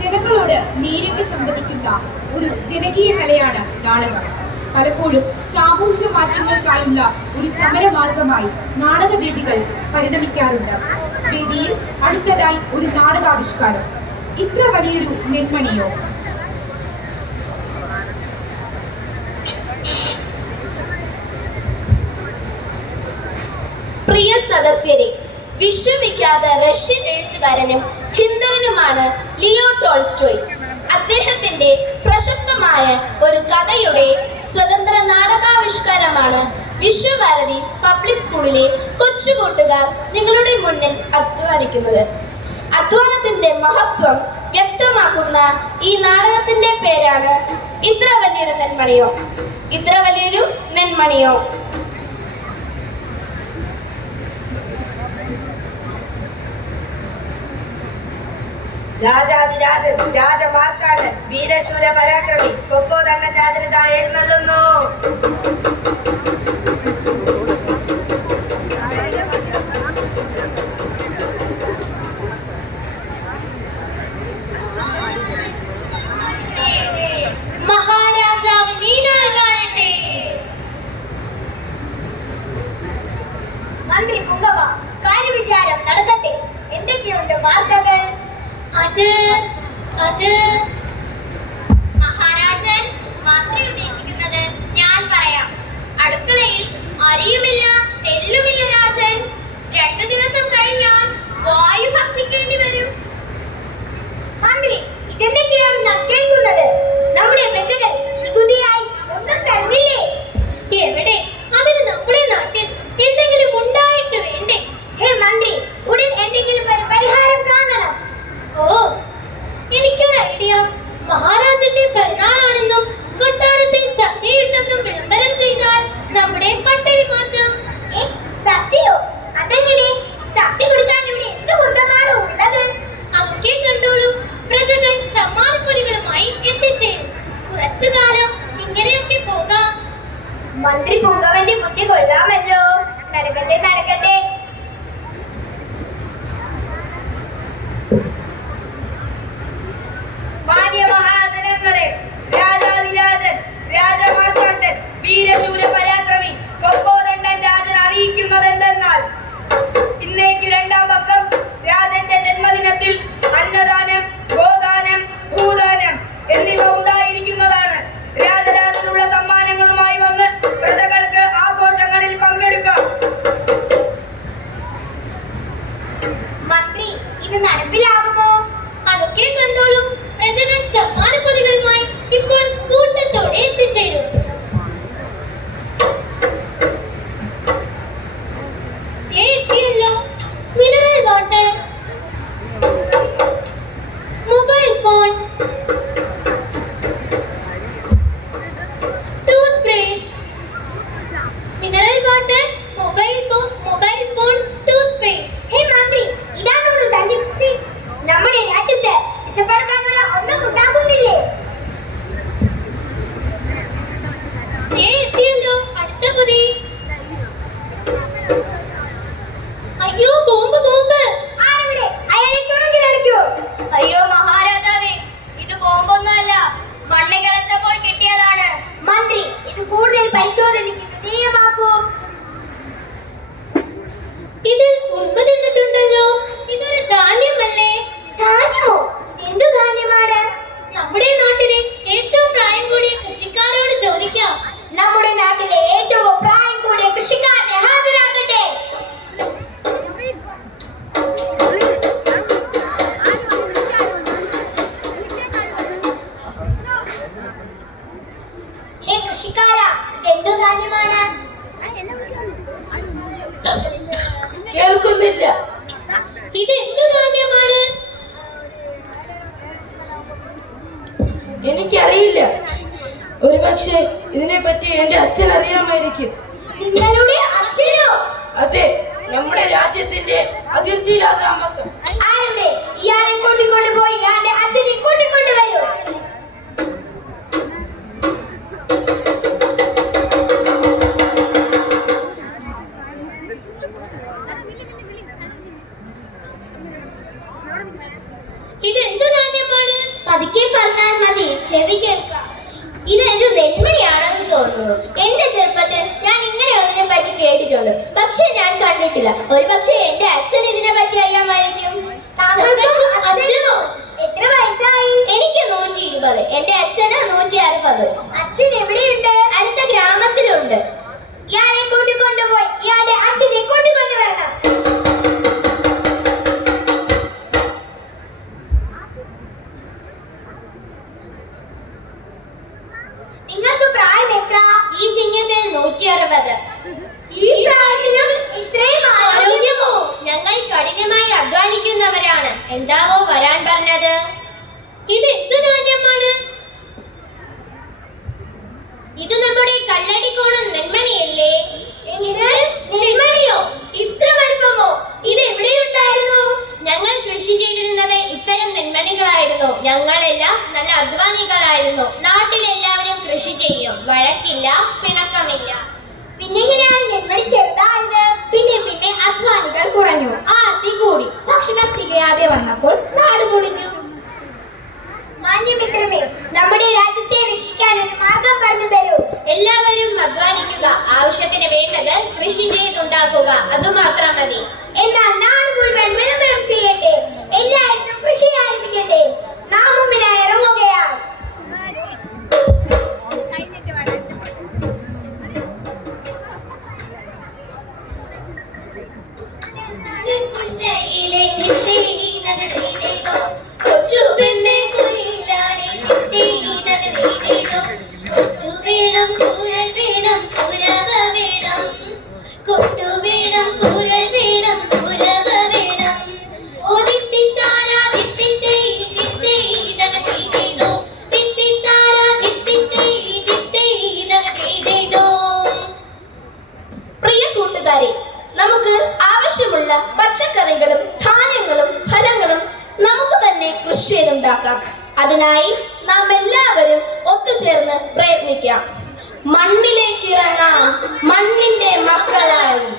ജനങ്ങളോട് നേരിട്ട് സംവദിക്കുന്ന ഒരു ജനകീയ കലയാണ് നാടകം. പലപ്പോഴും സാമൂഹിക മാറ്റങ്ങൾക്കായുള്ള ഒരു സമരമാർഗമായി നാടകവേദികൾ പരിണമിക്കാറുണ്ട്. വേദിയിൽ അടുത്തതായി ഒരു നാടകാവിഷ്കാരം. ഇത്ര വലിയൊരു നെന്മണിയോ? പ്രിയ സദസ്യരെ, വിശ്വവിഖ്യാത റഷ്യൻ എഴുത്തുകാരനും ചിന്തകനുമാണ് ലിയോ ടോൾസ്റ്റോയ്. അദ്ദേഹത്തിന്റെ പ്രശസ്തമായ ഒരു കഥയുടെ സ്വതന്ത്ര നാടകാവിഷ്കാരമാണ് വിശ്വഭാരതി പബ്ലിക് സ്കൂളിലെ കൊച്ചുകൂട്ടുകാർ നിങ്ങളുടെ മുന്നിൽ അധ്വാനിക്കുന്നത്. അധ്വാനത്തിന്റെ മഹത്വം വ്യക്തമാക്കുന്ന ഈ നാടകത്തിന്റെ പേരാണ് ഇത്ര വലിയൊരു നെന്മണിയോ. ഇത്ര വലിയൊരു നെന്മണിയോ. രാജാതിരാജൻ രാജമാർത്താണ്ഡൻ വീരശൂര പരാക്രമി കൊക്കോദണ്ഡൻ രാജന് താ എഴുന്നള്ളുന്നു. മഹാരാജാവ് നീനാകാരട്ടെ. മന്ത്രി പുങ്കവ, കാര്യവിചാരം നടക്കട്ടെ. എന്തൊക്കെയുണ്ട് വാർത്തകൾ? അത് മഹാരാജൻ മന്ത്രി ഉദ്ദേശിക്കുന്നത് ഞാൻ പറയാം. അടുക്കളയിൽ അരിയുമില്ല തെല്ലുമില്ല രാജൻ. 2 ദിവസം കഴിഞ്ഞാൽ വായു ഭക്ഷിക്കേണ്ടി വരും. മന്ത്രി, ഇതെന്തൊക്കെയാണ് നാം കേൾക്കുന്നത്? നമ്മുടെ പ്രജകൾ നികുതിയായി ഒന്നും തരുന്നില്ലേ? എവിടെ? അതിന് നമ്മുടെ നാട്ടിൽ എന്തെങ്കിലും ഉണ്ടായിട്ട് വേണ്ടേ? ഹേ മന്ത്രി, ഉടൻ എന്തെങ്കിലും ഒരു പരിഹാരം കാണണം. ഓ, എനിക്കൊരു ഐഡിയ. മഹാരാജന്റെ പിറന്നാളാണെന്നും കൊട്ടാരത്തിൽ സദ്യയുണ്ടെന്നും വിളംബരം ചെയ്താൽ നമ്മുടെ പട്ടിണി മാറ്റാം. സദ്യയോ? അതെങ്ങനെ? സദ്യ കൊടുക്കാൻ ഇവിടെ എന്ത് കുന്തമാണോ ഉള്ളത്? അതൊക്കെ കണ്ടോളൂ. പ്രജകൾ സമ്മാനപ്പൊരികളുമായി എത്തിച്ചേരും. കുറച്ചുകാലം ഇങ്ങനെയൊക്കെ പോകാം. മന്ത്രി പുങ്കവന്റെ ബുദ്ധി കൊള്ളാമല്ലോ. നടക്കട്ടെ നടക്കട്ടെ. മഹാജനങ്ങളെ, രാജാതിരാജൻ രാജമാർത്താണ്ഡൻ വീരശൂര പരാക്രമി കൊക്കോദണ്ഡൻ രാജൻ അറിയിക്കുന്നത് എന്തെന്നാൽ, ഇന്നേക്ക് 2-ാം പക്കം രാജന്റെ ജന്മദിനത്തിൽ അന്നദാനം, ഗോദാനം, ഭൂദാനം എന്നിവ ഉണ്ടായിരിക്കുന്നതാണ്. രാജരാജനുള്ള സമ്മാനങ്ങളുമായി വന്ന് പ്രജകൾക്ക് ആഘോഷങ്ങളിൽ പങ്കെടുക്കാം. മന്ത്രി, ഇത് നടപ്പിലാകുമോ? അതൊക്കെ കണ്ടോളൂ. പ്രജകൾ സമ്മാനപ്പൊതികളുമായി ഇപ്പോൾ കൂട്ടത്തോടെ എത്തിച്ചേരും. എത്തിയല്ലോ. Mineral water, mobile phone, toothbrush. Mineral water, mobile phone, toothpaste. Hey മന്ത്രി, ഇതാണോ തന്റെ ബുദ്ധി? നമ്മുടെ രാജ്യത്ത് വിശപ്പടക്കാനുള്ള ഒന്നും ഉണ്ടാകുന്നില്ലേ? എത്തിയല്ലോ അടുത്ത പൊതി. അയ്യോ, ബോംബ് ബോംബ്. ആരുടെ? അയാളെ തുറന്നു കാണിക്കൂ. അയ്യോ മഹാരാജാവേ, ഇത് ബോംബൊന്നുമല്ല, മണ്ണ് കിളച്ചപ്പോൾ കിട്ടിയതാണ്. മന്ത്രി, ഇത് കൂടുതൽ പരിശോധനയ്ക്ക് വിധേയമാക്കൂ. ഇത് ഉറുമ്പ് തിന്നിട്ടുണ്ടല്ലോ. ഇതൊരു ധാന്യമല്ലേ? ധാന്യമോ? എന്തു ധാന്യമാണ്? നമ്മുടെ നാട്ടിലെ ഏറ്റവും പ്രായം കൂടിയ കൃഷിക്കാരോട് ചോദിക്കാം. നമ്മുടെ നാട്ടിലെ ഏറ്റവും പ്രായം കൂടിയ കൃഷിക്കാരനെ ഹാജരാക്കട്ടെ. ഹേ കൃഷിക്കാരാ, എന്തു ധാന്യമാണ്? കേൾക്കുന്നില്ല. ഇത് എന്തു ധാന്യമാണ്? എനിക്കറിയില്ല. ഒരുപക്ഷെ ഇതിനെപ്പറ്റി എന്റെ അച്ഛൻ അറിയാമായിരിക്കും. നിങ്ങളുടെ അച്ഛനോ? അതെ, നമ്മുടെ രാജ്യത്തിന്റെ അതിർത്തിയിലാ താമസം. ആരുടെ? ഇയാളെ കൂട്ടിക്കൊണ്ടുപോയി ഇയാളുടെ അച്ഛനെ കൂട്ടിക്കൊണ്ടുവരൂ. ഇതെന്തു ധാന്യമാണ്? ചെവി കേൾക്കാം. ഇതൊരു നെന്മണിയാണെന്ന് തോന്നുന്നു. എന്റെ ചെറുപ്പത്തിൽ ഞാൻ ഇങ്ങനെ ഒന്നിനെ പറ്റി കേട്ടിട്ടുണ്ട്, പക്ഷെ ഞാൻ കണ്ടിട്ടില്ല. ഒരു പക്ഷേ എന്റെ അച്ഛൻ ഇതിനെ പറ്റി അറിയാമായിരിക്കും. അച്ഛനോ? എത്ര വയസ്സായി? എനിക്ക് 120. എന്റെ അച്ഛന് 160. അച്ഛൻ എവിടെയുണ്ട്? അടുത്ത ഗ്രാമത്തിലുണ്ട്. ഇയാളെ കൂട്ടിക്കൊണ്ടുപോയി ഇയാളുടെ അച്ഛനെ കൂട്ടിക്കൊണ്ടുവരണം. നിങ്ങൾക്ക് പ്രായം എത്ര? ഈ ചിഹ്നത്തിൽ 160. ഈ പ്രായത്തിലും ഇത്രയും ആരോഗ്യമോ? ഞങ്ങൾ കഠിനമായി അധ്വാനിക്കുന്നവരാണ്. എന്താവോ വരാൻ പറഞ്ഞത്? ഇത് എന്തു നാണ്യമാണ്? ഇത് നമ്മുടെ കല്ലടിക്കോണം നെന്മണിയല്ലേ? നെന്മണിയോ? ഇത്ര വലുപ്പമോ? ഇത് എവിടെയുണ്ടായിരുന്നു? ഞങ്ങൾ കൃഷി ചെയ്തിരുന്നത് ഇത്തരം നെന്മണികളായിരുന്നു. ഞങ്ങളെല്ലാം നല്ല അധ്വാനികളായിരുന്നു. നാട്ടിലെല്ലാവരും കൃഷി ചെയ്യും. വഴക്കില്ല, പിണക്കമില്ല. പിന്നെങ്ങനെയാണ് നെന്മണി ചെറുതായത്? പിന്നെ അധ്വാനികൾ കുറഞ്ഞു, ആർത്തി കൂടി, ഭക്ഷണം തികയാതെ വന്നപ്പോൾ നാട് മുടിഞ്ഞു. മാന്യമിത്രമേ, നമ്മുടെ രാജ്യത്തെ രക്ഷിക്കാൻ ഒരു മാർഗം പറഞ്ഞു തരൂ. എല്ലാവരും അധ്വാനിക്കുക. ആവശ്യത്തിന് വേണ്ടത് കൃഷി ചെയ്തുണ്ടാക്കുക. അതുമാത്രം മതി. എന്നാൽ നാട് മുഴുവൻ വിളംബരം ചെയ്യട്ടെ. എല്ലായിടത്തും കൃഷി ആരംഭിക്കട്ടെ. നാം മുമ്പിനായി ഇറങ്ങുകയാണ്. പ്രിയ കൂട്ടുകാരെ, നമുക്ക് ആവശ്യമുള്ള പച്ചക്കറികളും ധാന്യങ്ങളും ഫലങ്ങളും നമുക്ക് തന്നെ കൃഷി ചെയ്തുണ്ടാക്കാം. അതിനായി നാം എല്ലാവരും ഒത്തുചേർന്ന് പ്രയത്നിക്കാം. മണ്ണിലേക്ക് ഇറങ്ങാം, മണ്ണിന്റെ മക്കളായി.